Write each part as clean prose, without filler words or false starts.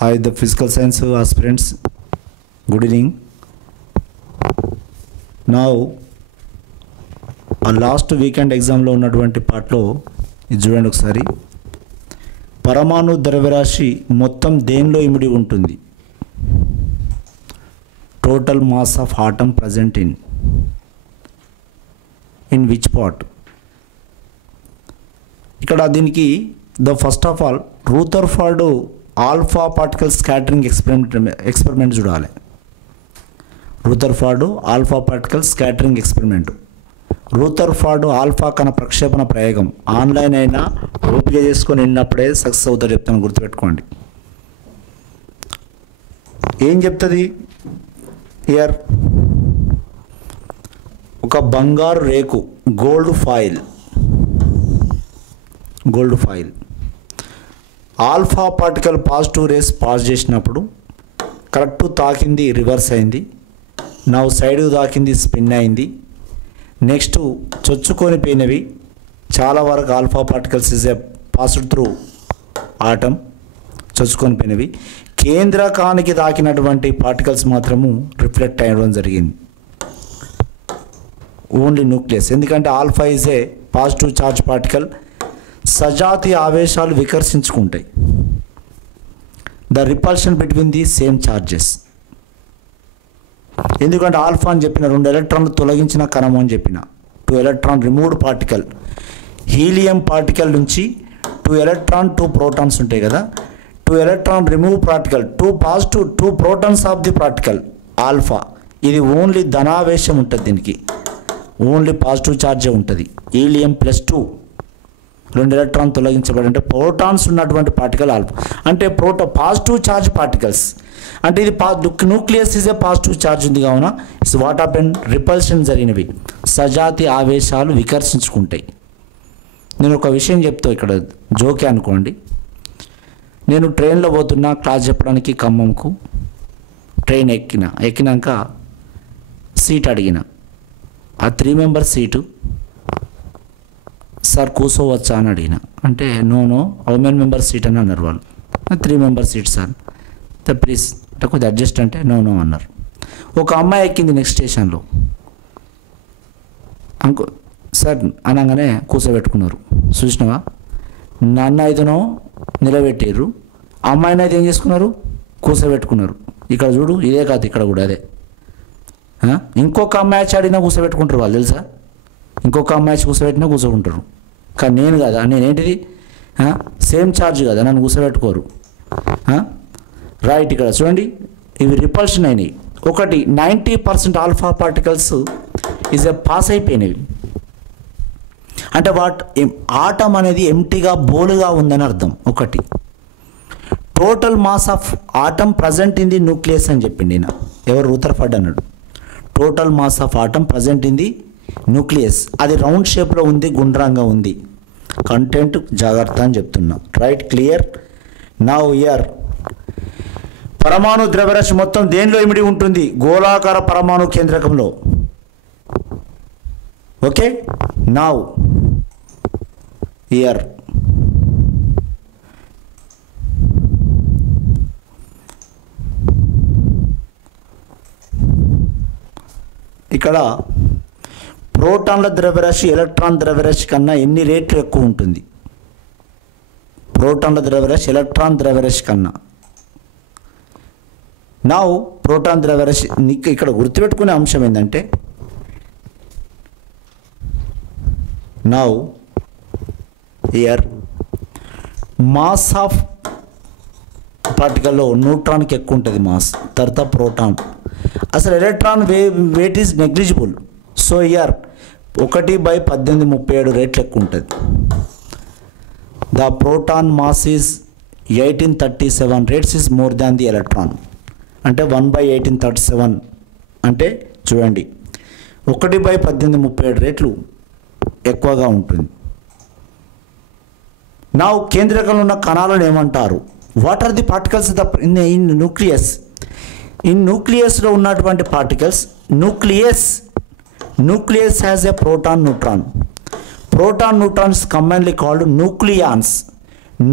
Hi, the physical science aspirants. Good evening. Now, last weekend ఎగ్జామ్లో ఉన్నటువంటి పార్ట్లో ఇది చూడండి ఒకసారి. పరమాణు ద్రవ్యరాశి మొత్తం దేనిలో ఇమిడి ఉంటుంది? Total mass of atom present in which part? ఇక్కడ దీనికి first of all Rutherford alpha particle scattering experiment చూడాలి. Rutherford alpha particle scattering experiment. Rutherford alpha కణ ప్రక్షేపణ ప్రయోగం ఆన్లైన్ అయినా ఓపిక చేసుకొని వెళ్ళినప్పుడే సక్సెస్ అవుతారు, చెప్తాను, గుర్తుపెట్టుకోండి. ఏం చెప్తుంది హియర్? ఒక బంగారు రేకు, gold foil alpha particle positive rays pass చేసినప్పుడు కరెక్ట్ తాకింది, రివర్స్ అయింది. నా సైడ్కి తాకింది, స్పిన్ అయింది. నెక్స్ట్ చొచ్చుకొని పోయినవి చాలా వరకు alpha particles is a passed through atom, చొచ్చుకొని పోయినవి. కేంద్రకానికి తాకినటువంటి పార్టికల్స్ మాత్రము రిఫ్లెక్ట్ అయ్యడం జరిగింది, ఓన్లీ న్యూక్లియస్. ఎందుకంటే alpha is a positive charge particle. సజాతి ఆవేశాలు వికర్షించుకుంటాయి. The repulsion between the same charges. ఎందుకంటే ఆల్ఫా అని చెప్పిన 2 ఎలక్ట్రాన్లు తొలగించిన కణము అని చెప్పిన. 2 electron removed particle. Helium particle నుంచి 2 ఎలక్ట్రాన్ 2 ప్రోటాన్స్ ఉంటాయి కదా. 2 electron remove particle, 2 positive 2 protons of the particle alpha. ఇది ఓన్లీ ధనావేశం ఉంటుంది, దీనికి ఓన్లీ పాజిటివ్ ఛార్జే ఉంటుంది. హీలియం +2 2 ఎలక్ట్రాన్ తొలగించబడి అంటే ప్రోటాన్స్ ఉన్నటువంటి పార్టికల్ ఆల్ఫా. అంటే పాజిటివ్ ఛార్జ్ పార్టికల్స్. అంటే ఇది nucleus is a positive charge ఉంది కావున ఇట్స్ వాట్ హ్యాపెన్, రిపల్షన్ జరిగినవి, సజాతి ఆవేశాలు వికర్షించుకుంటాయి. నేను ఒక విషయం చెప్తా, ఇక్కడ జోకే అనుకోండి. నేను ట్రైన్లో పోతున్నా క్లాస్ చెప్పడానికి ఖమ్మంకు. ట్రైన్ ఎక్కినాక సీట్ అడిగిన. ఆ 3 మెంబర్ సీటు సార్ కూర్చోవచ్చా అని అడిగిన. అంటే know how many member seat అని అన్నారు వాళ్ళు. 3 మెంబర్ సీట్ సార్, ప్లీజ్ అంటే కొద్దిగా అడ్జస్ట్ అంటే నో అన్నారు. ఒక అమ్మాయి ఎక్కింది నెక్స్ట్ స్టేషన్లో. సార్ అనగానే కూర్చోబెట్టుకున్నారు. చూసినావా, నన్ను అయితేనో నిలబెట్టారు, అమ్మాయిని అయితే ఏం చేసుకున్నారు, కూర్చోబెట్టుకున్నారు. ఇక్కడ చూడు, ఇదే కాదు, ఇక్కడ కూడా అదే. ఇంకొక అమ్మాయి వచ్చి అడిగినా కూర్చోబెట్టుకుంటారు వాళ్ళు, తెలుసా? ఇంకొక అమ్మాయి కూర్చోబెట్టినా కూర్చోకుంటారు. కానీ నేను కదా, నేనేంటిది సేమ్ ఛార్జ్ కదా, నన్ను కూర్చోబెట్టుకోరు. రైట్, ఇక్కడ చూడండి, ఇవి రిపల్షన్ అయినాయి. ఒకటి 90% alpha particles is a pass అయిపోయినవి. అంటే ఆటమ్ అనేది ఎంటీగా బోలుగా ఉందని అర్థం. ఒకటి total mass of atom present in the nucleus అని చెప్పింది ఈయన. ఎవరు? రూథర్ఫర్డ్ అన్నాడు. Total mass of atom present in the nucleus. అది రౌండ్ షేప్లో ఉంది, గుండ్రంగా ఉంది. కంటెంట్ జాగ్రత్త అని చెప్తున్నా. Right, clear. నౌ హియర్ పరమాణు ద్రవ్యరాశి మొత్తం దేనిలో ఇమిడి ఉంటుంది? గోళాకార పరమాణు కేంద్రకంలో. ఓకే, నౌ హియర్ ఇక్కడ ప్రోటాన్ల ద్రవ్యరాశి ఎలక్ట్రాన్ ద్రవ్యరాశి కన్నా ఎన్ని రేట్లు ఎక్కువ ఉంటుంది? ప్రోటాన్ల ద్రవ్యరాశి ఎలక్ట్రాన్ ద్రవ్యరాశి కన్నా. నా ప్రోటాన్ ద్రవ్యరాశి ఇక్కడ గుర్తుపెట్టుకునే అంశం ఏంటంటే, నౌ హియర్ మాస్ ఆఫ్ పార్టికల్లో న్యూట్రాన్కి ఎక్కువ ఉంటుంది మాస్, తర్వాత ప్రోటాన్. అసలు electron weight is negligible. So here 1/1837 రేట్లు ఎక్కువ ఉంటుంది. ద ప్రోటాన్ మాస్ ఈజ్ 1837 రేట్స్ is more than the electron. అంటే 1/1837 అంటే చూడండి, 1/1837 రేట్లు ఎక్కువగా ఉంటుంది. నా కేంద్రకంలో ఉన్న కణాలను ఏమంటారు? What are the particles in nucleus? In న్యూక్లియస్లో ఉన్నటువంటి particles, nucleus has a proton neutron. Proton neutrons combinely called nucleons.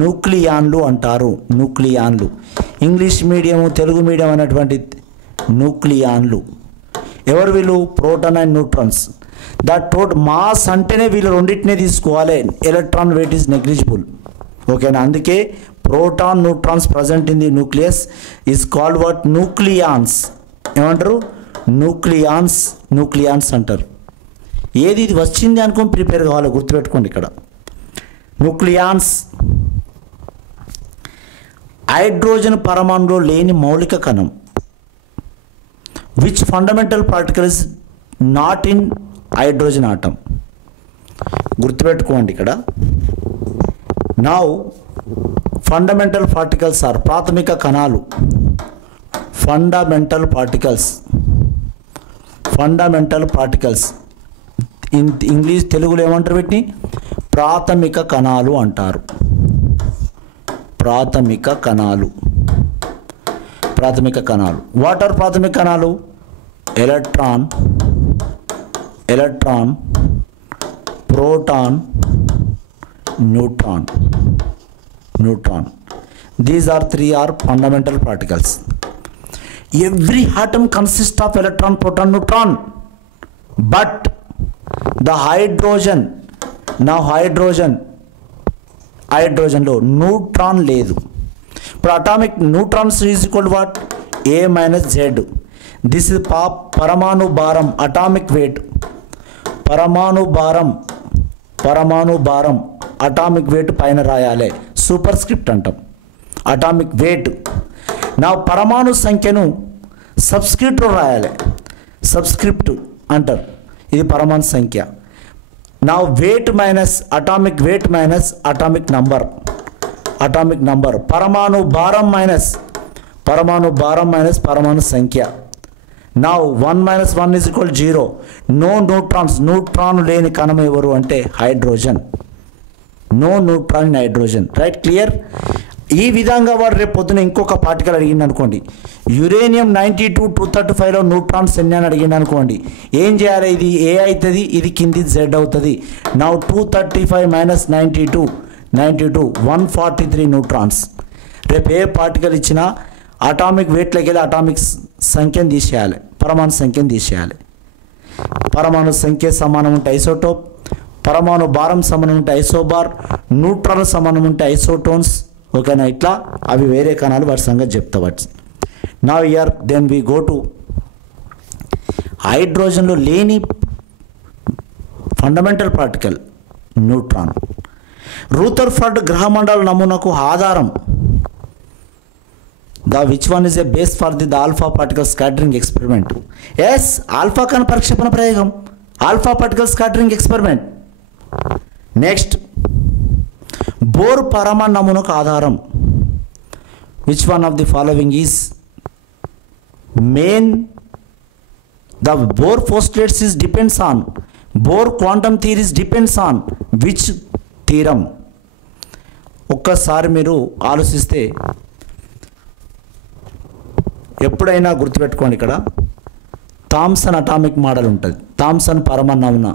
న్యూక్లియాన్లు అంటారు, న్యూక్లియాన్లు. ఇంగ్లీష్ మీడియం తెలుగు మీడియం అనేటువంటి న్యూక్లియాన్లు. ఎవరు వీళ్ళు? Proton and neutrons. That total mass అంటేనే వీళ్ళు రెండింటినే తీసుకోవాలి. Electron weight is negligible. ఓకేనా? అందుకే proton neutrons present in the nucleus is called what? Nucleons. ఏమంటారు? న్యూక్లియాన్స్ అంటారు. ఏది ఇది వచ్చింది అనుకోని ప్రిపేర్ కావాలి, గుర్తుపెట్టుకోండి. ఇక్కడ న్యూక్లియాన్స్ హైడ్రోజన్ పరమాణులో లేని మౌలిక కణం. Which fundamental particle is not in hydrogen atom. గుర్తుపెట్టుకోండి ఇక్కడ. నౌ ఫండమెంటల్ పార్టికల్స్ ఆర్ ప్రాథమిక కణాలు. ఫండమెంటల్ పార్టికల్స్ ఇన్ ఇంగ్లీష్, తెలుగులో ఏమంటారు వీటిని? ప్రాథమిక కణాలు అంటారు. ప్రాథమిక కణాలు. వాట్ ఆర్ ప్రాథమిక కణాలు? Electron, proton, neutron. These are three are fundamental particles. Every atom consists of electron, proton, neutron. But the hydrogen, now హైడ్రోజన్లో న్యూట్రాన్ లేదు. ఇప్పుడు atomic neutrons is equal to what? A minus Z. This is పరమాణు భారం, atomic weight. పరమాణు భారం atomic weight పైన రాయాలి, super script అంటాం. Atomic weight. నా పరమాణు సంఖ్యను సబ్స్క్రిప్ట్లో రాయాలి, సబ్స్క్రిప్ట్ అంటారు. ఇది పరమాణు సంఖ్య. నా wait minus atomic weight minus atomic number. పరమాణు భారం మైనస్ పరమాణు సంఖ్య. నా 1 - 1 = 0. No neutrons. న్యూట్రాన్ లేని కణం ఎవరు అంటే hydrogen. No neutron in hydrogen. Right, clear? ఈ విధంగా వాడు రేపు పొద్దున ఇంకొక పార్టికల్ అడిగింది అనుకోండి, యురేనియం 92-235లో న్యూట్రాన్స్ ఎన్ని అని అడిగింది అనుకోండి, ఏం చేయాలి? ఇది ఏ అవుతుంది, ఇది కింది జెడ్ అవుతుంది. నా 235 - 92 143 న్యూట్రాన్స్. రేపు ఏ పార్టికల్ ఇచ్చినా అటామిక్ వెయిట్లోకి వెళ్ళి అటామిక్ సంఖ్యను తీసేయాలి, పరమాణు సంఖ్యను తీసేయాలి. పరమాణు సంఖ్య సమానం ఉంటే ఐసోటోప్, పరమాణు భారం సమానం ఉంటే ఐసోబార్, న్యూట్రాన్ సమానం ఉంటే ఐసోటోన్స్. ఓకేనా? ఇట్లా అవి వేరే కణాలు, వాటి సంగతి చెప్తావచ్చు. నా here then we go to హైడ్రోజన్లో లేని ఫండమెంటల్ పార్టికల్ న్యూట్రాన్. రూథర్ఫర్డ్ గ్రహమండల నమూనాకు ఆధారం. Which one is a base for the alpha particle scattering experiment. Yes, ఆల్ఫా కణ ప్రక్షేపణ ప్రయోగం, alpha particle scattering experiment. Next, Bohr పరమాణు నమూనాకు ఆధారం. Which one of the following is main? The Bohr postulates is depends on, Bohr quantum theories depends on which theorem? ఒక్కసారి మీరు ఆలోచిస్తే ఎప్పుడైనా గుర్తుపెట్టుకోండి, ఇక్కడ థామ్సన్ అటామిక్ మోడల్ ఉంటుంది, థామ్సన్ పరమాణు నమూనా,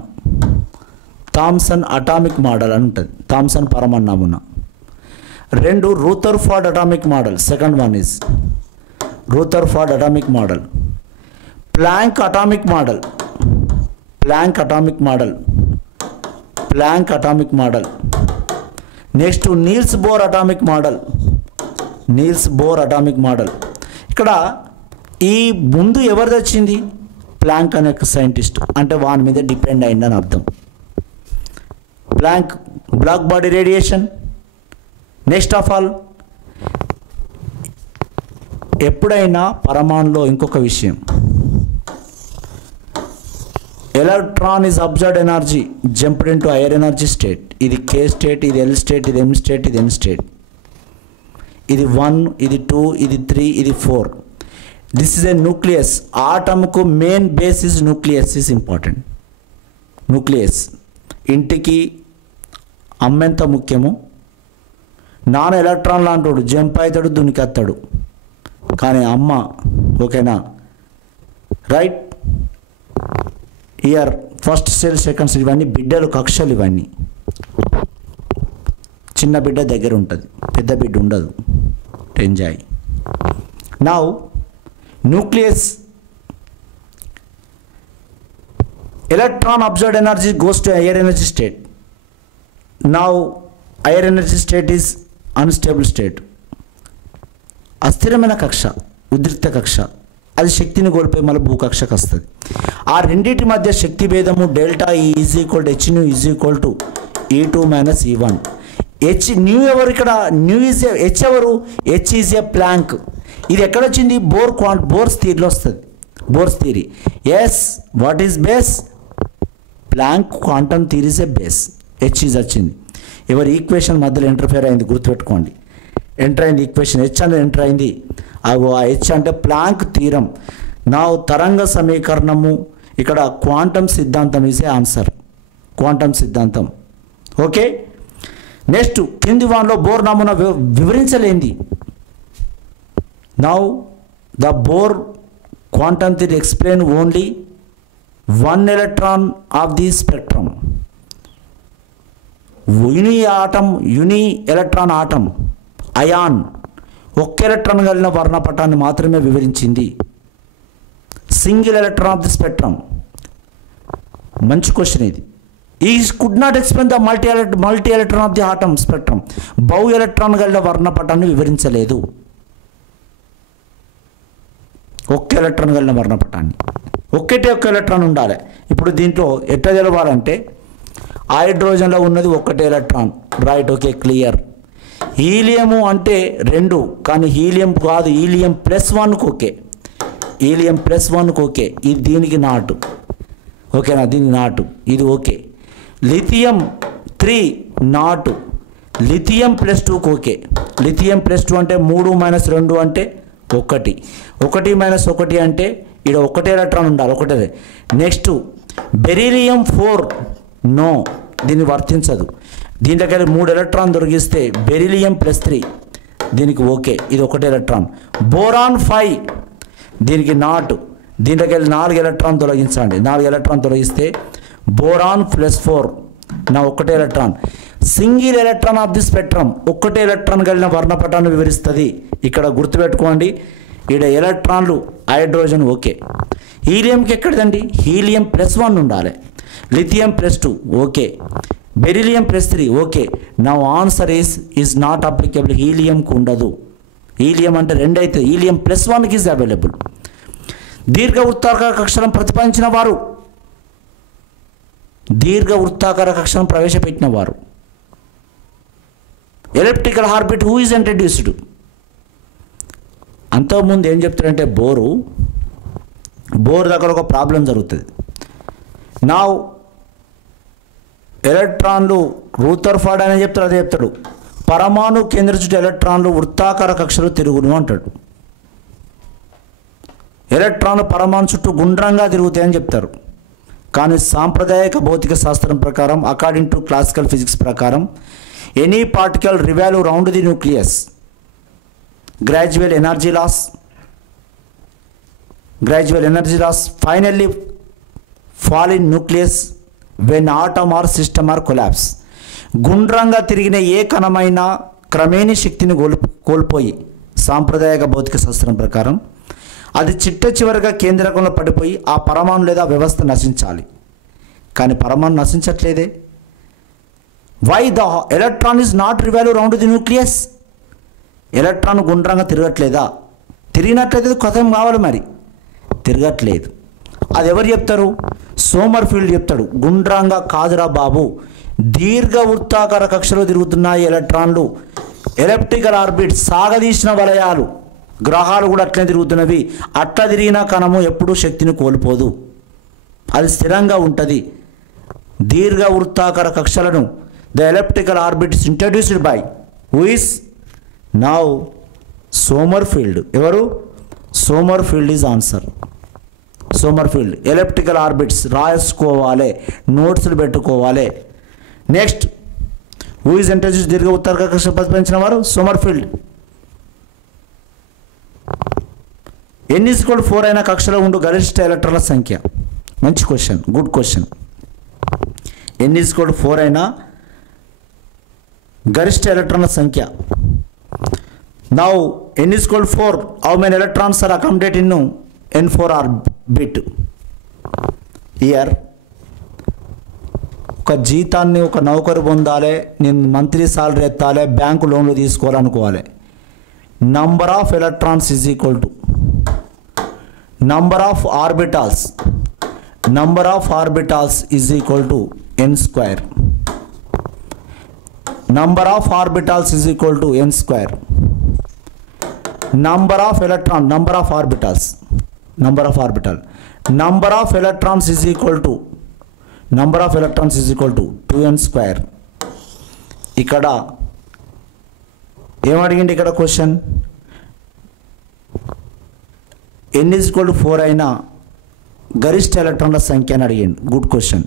థామ్సన్ అటామిక్ మోడల్ అని ఉంటుంది, థామ్సన్ పరమాణు నమూనా. 2 Rutherford atomic model. Second one is Rutherford atomic model. Planck atomic model, Planck atomic model. Next Niels Bohr atomic model. ఇక్కడ ఈ ముందు ఎవరిది వచ్చింది? ప్లాంక్ అనే సైంటిస్ట్, అంటే వాని మీద డిపెండ్ అయిందని అర్థం. Planck black body radiation. Next of all, ఎప్పుడైనా పరమాణులో ఇంకొక విషయం, electron is observed energy jumped in to higher energy state. ఇది K స్టేట్, ఇది L స్టేట్, ఇది M స్టేట్, ఇది N స్టేట్. ఇది 1, ఇది 2, ఇది 3, ఇది 4. This is a nucleus. ఆటమ్కు main base is nucleus is important. Nucleus ఇంటికి అమ్మెంత ముఖ్యము. నాన్న ఎలక్ట్రాన్ లాంటాడు, జంప్ అవుతాడు, దునికెత్తాడు, కానీ అమ్మ ఓకేనా? Right, year first cell, second cell, ఇవన్నీ బిడ్డలు, కక్షలు. ఇవన్నీ చిన్న బిడ్డ దగ్గర ఉంటుంది, పెద్ద బిడ్డ ఉండదు. Enjoy. Now nucleus, electron absorbed energy goes to higher energy state. Now higher energy state is unstable state. అస్థిరమైన కక్ష, ఉద్రిక్త కక్ష, అది శక్తిని కోల్పోయి మళ్ళీ భూకక్షకు వస్తుంది. ఆ రెండింటి మధ్య శక్తి భేదము delta E is equal to h nu is equal to E2 minus E1. H nu ఎవరు ఇక్కడ? న్యూ ఈజ్ హెచ్ ఎవరు? H is a Planck. ఇది ఎక్కడ వచ్చింది? బోర్స్ థియరీలో వస్తుంది. Bohr's theory. Yes, what is base? Planck quantum theory is a base. H is వచ్చింది. ఎవరి ఈక్వేషన్ మధ్యలో ఇంటర్ఫియర్ అయింది, గుర్తుపెట్టుకోండి. ఎంటర్ అయింది ఈక్వేషన్, హెచ్ అనేది ఎంటర్ అయింది. అగో ఆ హెచ్ అంటే ప్లాంక్ థీరం. నా తరంగ సమీకరణము ఇక్కడ క్వాంటమ్ సిద్ధాంతం ఈజ్ ఏ ఆన్సర్. క్వాంటమ్ సిద్ధాంతం. ఓకే, నెక్స్ట్ కింది వాన్లో బోర్ నమూనా వివరించలేంది. Now the Bohr quantum theory explain only one electron of the spectrum. Uni electron atom ion ఒక్క ఎలక్ట్రాన్ కలిగిన వర్ణపటాన్ని మాత్రమే వివరించింది. Single electron of the spectrum. మంచి క్వశ్చన్ ఇది. ఈ could not explain the multi electron of the atom spectrum. బహు electron కలిగిన వర్ణపటాన్ని వివరించలేదు. ఒక్క ఎలక్ట్రాన్ కలిగిన వర్ణపటాన్ని, ఒక్క ఎలక్ట్రాన్ ఉండాలి. ఇప్పుడు దీంట్లో ఎట్లా తెలవాలంటే హైడ్రోజన్లో ఉన్నది ఒక్కటే electron, right? Okay, clear. Helium అంటే 2, కానీ హీలియం కాదు, హీలియం +1కు ఓకే, హీలియం +1కు ఓకే. ఇది దీనికి నాటు, ఓకేనా? దీనికి నాటు, ఇది ఓకే. లిథియం 3 నాటు, లిథియం +2కు ఓకే. లిథియం +2 అంటే 3 - 2 అంటే 1, 1 - 1 అంటే ఇక్కడ ఒకటే ఎలక్ట్రాన్ ఉండాలి, ఒకటే. నెక్స్ట్ బెరీలియం 4 నో, దీన్ని వర్తించదు. దీంట్లోకి 3 ఎలక్ట్రాన్ దొరికిస్తే బెరీలియం +3 దీనికి ఓకే, ఇది ఒకటే ఎలక్ట్రాన్. బోరాన్ 5 దీనికి నాట్. దీంట్లోకి 4 ఎలక్ట్రాన్ తొలగించండి. 4 ఎలక్ట్రాన్ తొలగిస్తే బోరాన్ +4 నా ఒకటే electron. Single electron of the spectrum, ఒక్కటే ఎలక్ట్రాన్ కలిగిన వర్ణపటాన్ని వివరిస్తుంది. ఇక్కడ గుర్తుపెట్టుకోండి, ఇక్కడ ఎలక్ట్రాన్లు హైడ్రోజన్ ఓకే. హీలియంకి ఎక్కడిదండి? హీలియం +1 ఉండాలి. Lithium +2 okay. Beryllium +3 okay. నా ఆన్సర్ ఈజ్ నాట్ అప్లికబుల్. హీలియంకు ఉండదు. హీలియం అంటే 2 అయితే హీలియం +1కి ఈజ్ అవైలబుల్. దీర్ఘ వృత్తాకార కక్షలను ప్రతిపాదించిన వారు, దీర్ఘ వృత్తాకార కక్షను ప్రవేశపెట్టిన వారు. Elliptical orbit who is introduced. అంతకుముందు ఏం చెప్తారంటే బోర్ దగ్గర ఒక ప్రాబ్లం జరుగుతుంది. నా ఎలక్ట్రాన్లు రూథర్ఫర్డ్ అని చెప్తాడు, అదే చెప్తాడు. పరమాణు కేంద్ర చుట్టూ ఎలక్ట్రాన్లు వృత్తాకార కక్షలు తిరుగును అంటాడు. ఎలక్ట్రాన్లు పరమాణు చుట్టూ గుండ్రంగా తిరుగుతాయని చెప్తారు. కానీ సాంప్రదాయక భౌతిక శాస్త్రం ప్రకారం, అకార్డింగ్ టు క్లాసికల్ ఫిజిక్స్ ప్రకారం, any particle revolve round the nucleus. Gradual energy loss finally fall in nucleus when atom or system are collapse. గుండ్రంగా తిరిగిన ఏ కణమైనా క్రమేణీ శక్తిని కోల్పోయి సాంప్రదాయక భౌతిక శాస్త్రం ప్రకారం అది చివరిగా కేంద్రకంలో పడిపోయి ఆ పరమాణు లేదా వ్యవస్థ నశించాలి. కానీ పరమాణు నశించట్లేదే. Why the electron is not revolve round the nucleus. Electron గుండ్రంగా తిరగట్లేదా? తిరిగినట్లయితే కథం కావాలి, మరి తిరగట్లేదు. అది ఎవరు చెప్తారు? సోమర్ఫీల్డ్ చెప్తాడు. గుండ్రంగా కాదురా బాబు, దీర్ఘ వృత్తాకార కక్షలో తిరుగుతున్నాయి ఎలక్ట్రాన్లు. ఎలిప్టికల్ ఆర్బిట్, సాగదీసిన వలయాలు, గ్రహాలు కూడా అట్లనే తిరుగుతున్నవి. అట్లా తిరిగిన కణము ఎప్పుడూ శక్తిని కోల్పోదు, అది స్థిరంగా ఉంటుంది. దీర్ఘ వృత్తాకార కక్షలను the elliptical orbit is introduced by who is now Sommerfeld. ఎవరు? Sommerfeld is answer. Sommerfeld. Elliptical orbits రాసుకోవాలి, నోట్స్లు పెట్టుకోవాలి. నెక్స్ట్ హూ ఈజ్ ఇంట్రడ్యూస్ దీర్ఘ వృత్తాకార కక్ష ప్రతిపాదించిన వారు? సోమర్ఫీల్డ్. n=4 అయిన కక్షలో ఉండు గరిష్ట ఎలక్ట్రాన్ల సంఖ్య. మంచి క్వశ్చన్, గుడ్ క్వశ్చన్. n=4 అయిన గరిష్ట ఎలక్ట్రాన్ల సంఖ్య. Now n is equal to 4, how many electrons are accommodated in n4 orbit? Here ఒక జీతాన్ని ఒక నౌకరు పొందాలి, నేను మంత్లీ సాలరీ ఎత్తాలి, బ్యాంకు లోన్లు తీసుకోవాలనుకోవాలి. Number of electrons is equal to number of orbitals is equal to n square. Number of orbitals is equal to n square. Number of electrons is equal to 2n square. ఇక్కడ ఏమడిగింది ఇక్కడ question, n is equal to 4 అయినా గరిష్ట ఎలక్ట్రాన్ల సంఖ్య అని అడిగింది. Good question.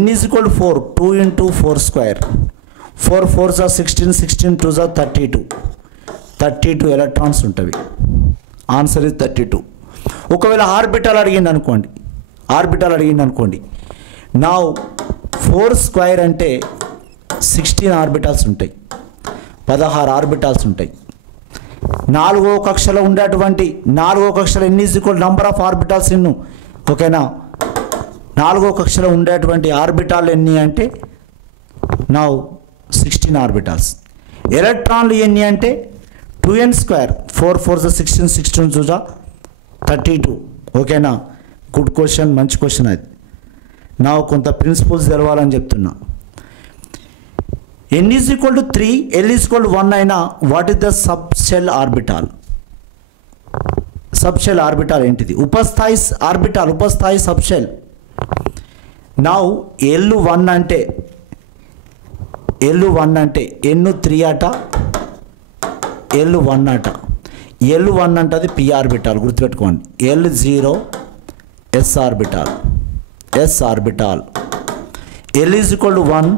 n is equal to 4, 2 into 4 square, 4 4s are 16, 16 2s are 32 electrons ఉంటుంది. Answer is 32. ఒకవేళ ఆర్బిటాల్ అడిగింది అనుకోండి, నా 4 స్క్వేర్ అంటే 16 ఆర్బిటాల్స్ ఉంటాయి, 16 ఆర్బిటాల్స్ ఉంటాయి. నాలుగో కక్షలో ఉండేటువంటి n is equal number of orbitals ఎన్ని, ఓకేనా? నాలుగో కక్షలో ఉండేటువంటి ఆర్బిటాల్ ఎన్ని అంటే నా 16 ఆర్బిటాల్స్. ఎలక్ట్రాన్లు ఎన్ని అంటే 2n స్క్వేర్, 4 4s 16, 16 2s 32, ఓకేనా? గుడ్ క్వశ్చన్, మంచి క్వశ్చన్. అది నా కొంత ప్రిన్సిపల్స్ తెలవాలని చెప్తున్నా. n is equal to 3, l is equal to 1 అయినా what is the subshell orbital? Subshell orbital ఏంటిది? ఉపస్థాయి సబ్షెల్. నౌ L1 అంటే N3 అట, L1 అంటే పి ఆర్బిటాల్, గుర్తుపెట్టుకోండి. L0 s orbital. L is equal to 1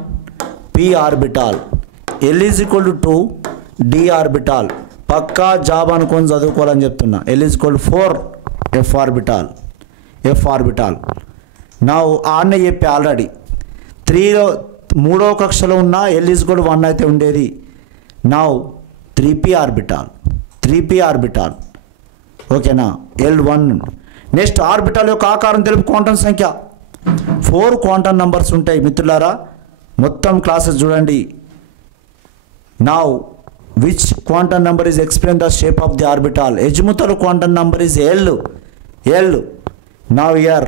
p orbital, L is equal to 2 d orbital. పక్కా job అనుకొని చదువుకోవాలని చెప్తున్నా. L is equal to 4 f orbital. నా ఆన్నే చెప్పి ఆల్రెడీ 3లో మూడో కక్షలో ఉన్న L is equal to 1 అయితే ఉండేది. నా 3p ఆర్బిటాల్, ఓకేనా? L1. నెక్స్ట్ ఆర్బిటాల్ యొక్క ఆకారం తెలుపు క్వాంటం సంఖ్య. 4 క్వాంటం నంబర్స్ ఉంటాయి మిత్రులారా, మొత్తం క్లాసెస్ చూడండి. Now which quantum number is explain the shape of the orbital? Azimuthal quantum number is L. Now here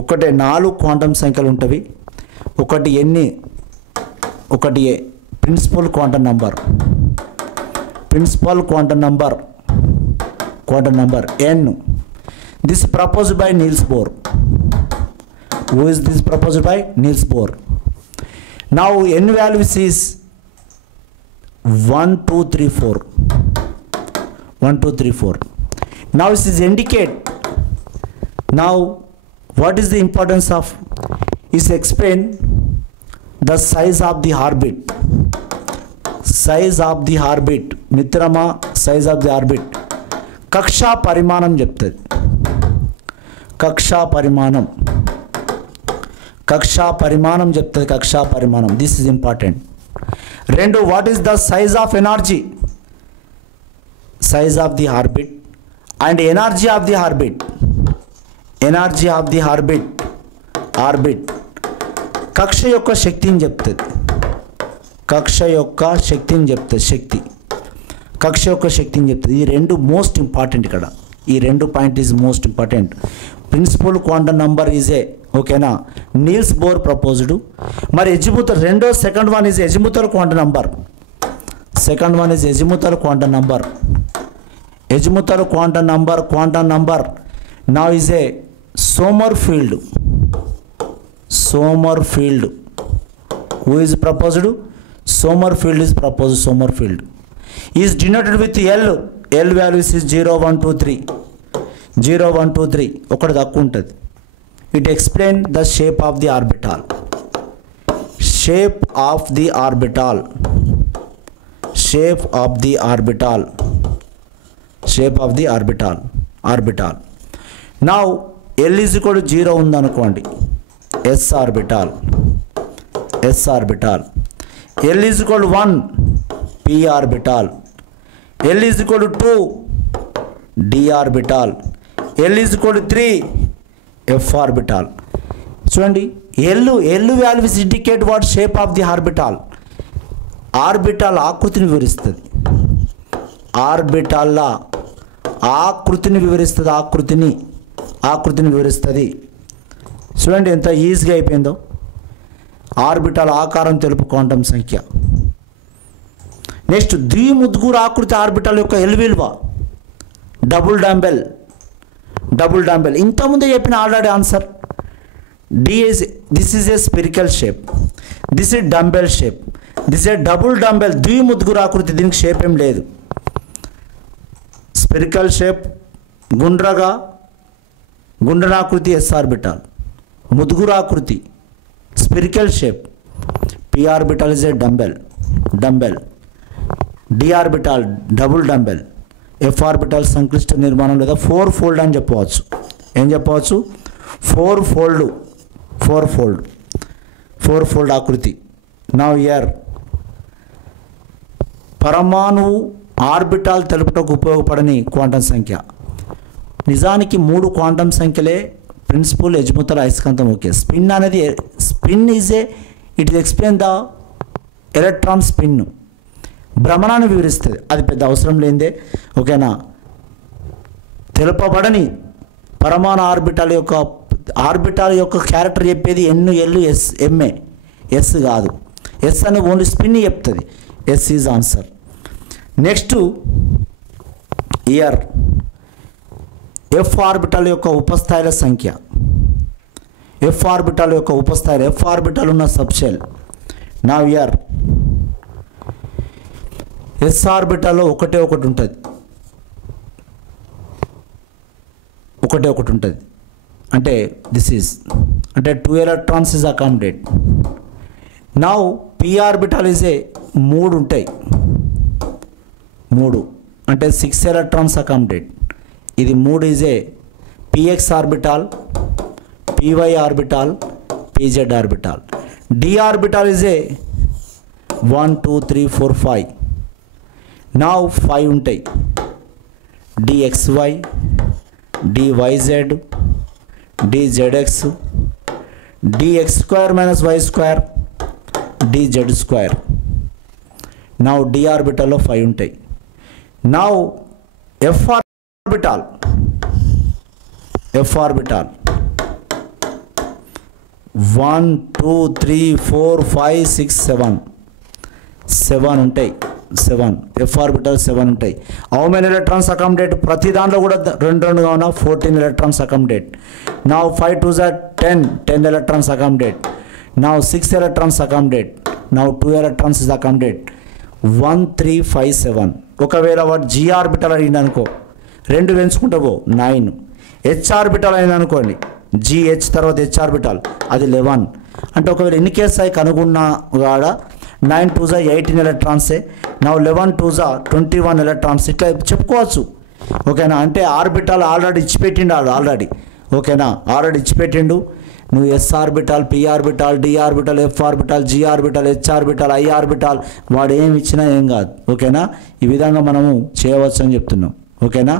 ఒకటే 4 క్వాంటమ్ సంఖ్యలు ఉంటవి. ఒకటి ఎన్ని, ఒకటి principal quantum number n. This proposed by Niels Bohr. Who is this proposed by? Niels Bohr. Now n values is 1 2 3 4. Now this is indicate. Now what is the importance of? Is explain the size of the orbit. మిత్రమా, size of the orbit. కక్షా పరిమాణం చెప్తుంది. కక్షా పరిమాణం. This is important. 2, what is the size of energy? Size of the orbit and energy of the orbit. కక్ష యొక్క శక్తిని చెప్తుంది. ఈ 2 most important ఇక్కడ. ఈ 2 point is most important. Principal quantum number is a, ఓకేనా, నీల్స్ బోర్ ప్రపోజ్డ్. మరి second one is azimuthal quantum number. Now is a Sommerfeld. Who is proposed? Sommerfeld is proposed. Sommerfeld is denoted with L. L values is 0 1 2 3. ఒకటి తక్కువ ఉంటుంది. It explains the shape of the orbital. Now L is equal to 0 ఉందనుకోండి, S orbital. L is equal to 1 p orbital. L is equal to 2, d orbital. L is equal to 3, f orbital. చూడండి L values indicate what shape of the orbital. Orbital ఆకృతిని వివరిస్తుంది. ఆర్బిటాల్ల ఆకృతిని వివరిస్తుంది. ఆకృతిని వివరిస్తుంది. చూడండి ఎంత ఈజీగా అయిపోయిందో. ఆర్బిటాల్ ఆకారం తెలుపు క్వాంటం సంఖ్య. నెక్స్ట్ ద్విముద్గురు ఆకృతి ఆర్బిటాల్ యొక్క ఎల్ విలువ డబుల్ డంబెల్. ఇంతకుముందే చెప్పిన already answer. This is a spherical shape, this is dumbbell shape, this a double dumbbell. ద్విముద్గురు ఆకృతి, దీనికి షేప్ ఏం లేదు. స్పెరికల్ షేప్ గుండ్రనాకృతి ఎస్ ఆర్బిటాల్. ముద్గురు ఆకృతి spherical shape, p orbital is a dumbbell. D orbital double dumbbell. F orbital సంక్లిష్ట నిర్మాణం లేదా 4 ఫోల్డ్ అని చెప్పవచ్చు. ఏం చెప్పవచ్చు? 4 ఫోల్డ్ ఆకృతి. నౌ హియర్ పరమాణువు ఆర్బిటాల్ తెలుపుటకు ఉపయోగపడని క్వాంటం సంఖ్య. నిజానికి 3 క్వాంటం సంఖ్యలే ప్రిన్సిపల్, యజముతల, అయస్కాంతం. ఓకే, స్పిన్ అనేది it explain the electron spin. భ్రమణాన్ని వివరిస్తుంది, అది పెద్ద అవసరం లేదే. ఓకేనా? తెలుపబడని పరమాణు ఆర్బిటాల్ యొక్క క్యారెక్టర్ చెప్పేది NLS MA, ఎస్ కాదు. ఎస్ అని ఓన్లీ స్పిన్ చెప్తుంది. S is answer. Next year f orbital యొక్క ఉపస్థాయిల సంఖ్య. ఎఫ్ ఆర్బిటాల్ ఉన్న సబ్షెల్. నా ఇయర్ ఎస్ ఆర్బిటాల్లో ఒకటే ఒకటి ఉంటుంది. అంటే దిస్ ఈజ్ అంటే 2 electrons is accommodate. Now p orbital is a 3 ఉంటాయి. 3 అంటే 6 ఎలక్ట్రాన్స్ అకామిడేట్. ఇది 3 is a p x orbital, p y orbital, p z orbital. D orbital is a 1 2 3 4 5. Now 5 ఉంటాయి. DXY, DYZ, DZX, DX² - Y², DZ². Now d ఆర్బిటాల్లో 5 ఉంటాయి. Now F orbital 1 2 3 4 5 6 7 ఉంటాయి. 7 F orbital 7 ఉంటాయి. How many electrons accommodate? ప్రతి దాంట్లో కూడా 2 కావున 14 electrons accommodate. Now 5 2 10 electrons accommodate. Now 6 electrons accommodate. Now 2 electrons is accommodate. 1 3 5 7. ఒకవేళ వాడు జీ ఆర్బిటాల్ అడిగింది అనుకో, 2 పెంచుకుంటా 9. హెచ్ ఆర్బిటాల్ అయింది అనుకోండి, GH తర్వాత హెచ్ ఆర్బిటాల్, అది 11. అంటే ఒకవేళ ఎన్ని కేసు అయి కనుగొన్నా కూడా 9 2 18 ఎలక్ట్రాన్సే. నా 11 2 21 ఎలక్ట్రాన్స్ ఇట్లా చెప్పుకోవచ్చు. ఓకేనా? అంటే ఆర్బిటాల్ ఆల్రెడీ ఇచ్చిపెట్టిండు ఆల్రెడీ. ఓకేనా? ఆల్రెడీ ఇచ్చిపెట్టిండు. నువ్వు s orbital, p orbital, d orbital, f orbital, g orbital, h orbital, i orbital, వాడు ఏమి ఇచ్చినా ఏం కాదు. ఓకేనా? ఈ విధంగా మనము చేయవచ్చు అని చెప్తున్నాం. ఓకేనా?